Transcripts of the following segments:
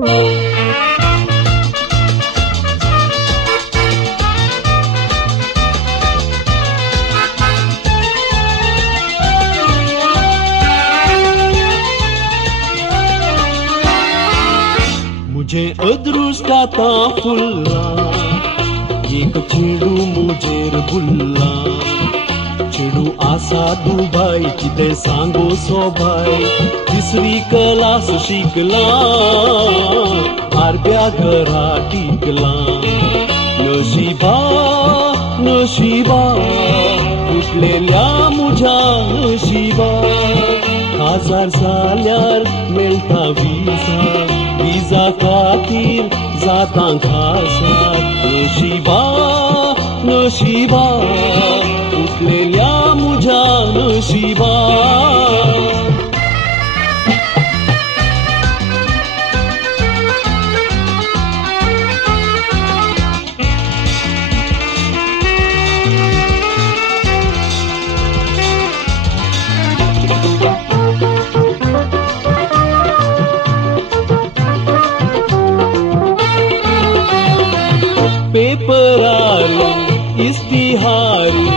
मुझे अदृष्टाता फुल्ला एक चेडू मुजेर बुल्ला चेडू आसा दुबाई कितें सांगो सोबाय तिसरी क्लास शिकला आरब्या घरा टिकला नशिबा नशिबा फुटलेल्या मुझ्या नशिबा हजार जाल्यार मेळटा विजा विजा खातीर जाता खासा नशिबा नशिबा फुटलेल्या मुझ्या नशिबा पेपरारी इस्तिहारी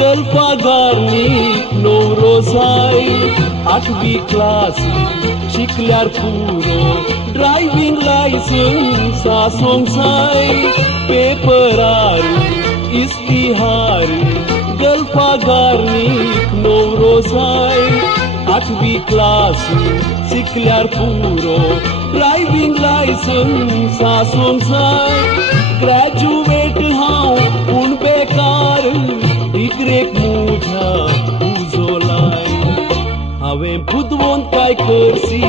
गल्फागारनी नवरोजाई आठवी क्लास शिकल्यार पुरो ड्रायव्हिंग लायसन्स आसोंक जाय पेपरारी इस्तिहारी गल्फागारनी नवरोजाई आठवी क्लास शिकल्यार पुरो ड्रायव्हिंग लायसन्स आसोंक जाय ग्रॅज्युएट हांव पूण बेकार डिग्रेक मुझ्या उजोलाय हांवें बुदवोन काय करसी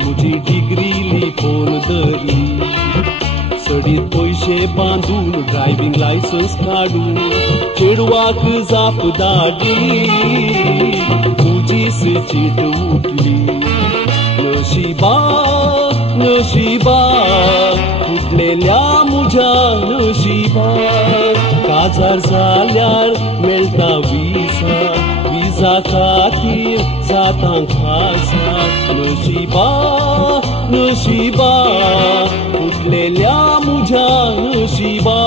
मुजी डिग्री लिपोवन धरली सडीत पयशे बांदून ड्रायव्हिंग लायसन्स काडून चेडवाक जाप धाडली मुजीस चीट उठली नशिबा नशिबा फुटलेल्या मुझ्या नशिबा काजार जाल्यार मेळटा विजा विजा खातीर जाता खासा नशिबा नशिबा फुटलेल्या मुझ्या नशिबा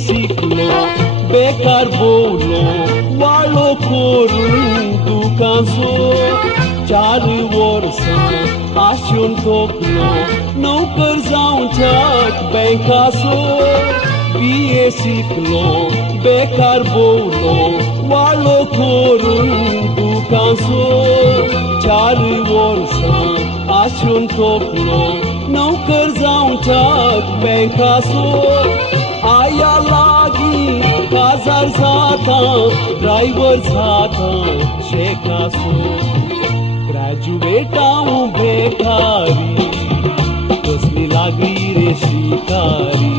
शिकलो बेकार बोलो वाळो करून दुकांचो 4 वर्सां आशेन तोपलो नोकर जावच्याक बँकाचो BA शिकलो बेकार बोलो वाळो करून दुकांचो 4 वर्सां आशेन तोपलो नोकर जावच्याक बँकाचो आया लागी काजार जाता ड्रायव्हर जाता शेकासो ग्रॅज्युएट हांव बेकारी कसली लागली रे शिकारी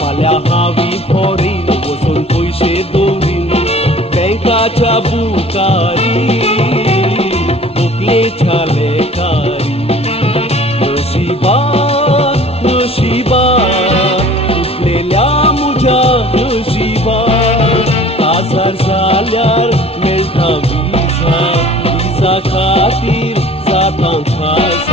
फाल्यां हांवी फॉरीन वचून पयशे दवरीन बँकाच्या बुकारी तकलेच्या लेकारी नशिबा नशिबा नशिबा काजार जाल्यार मेळटा विजा विजा खातीर जाता खासा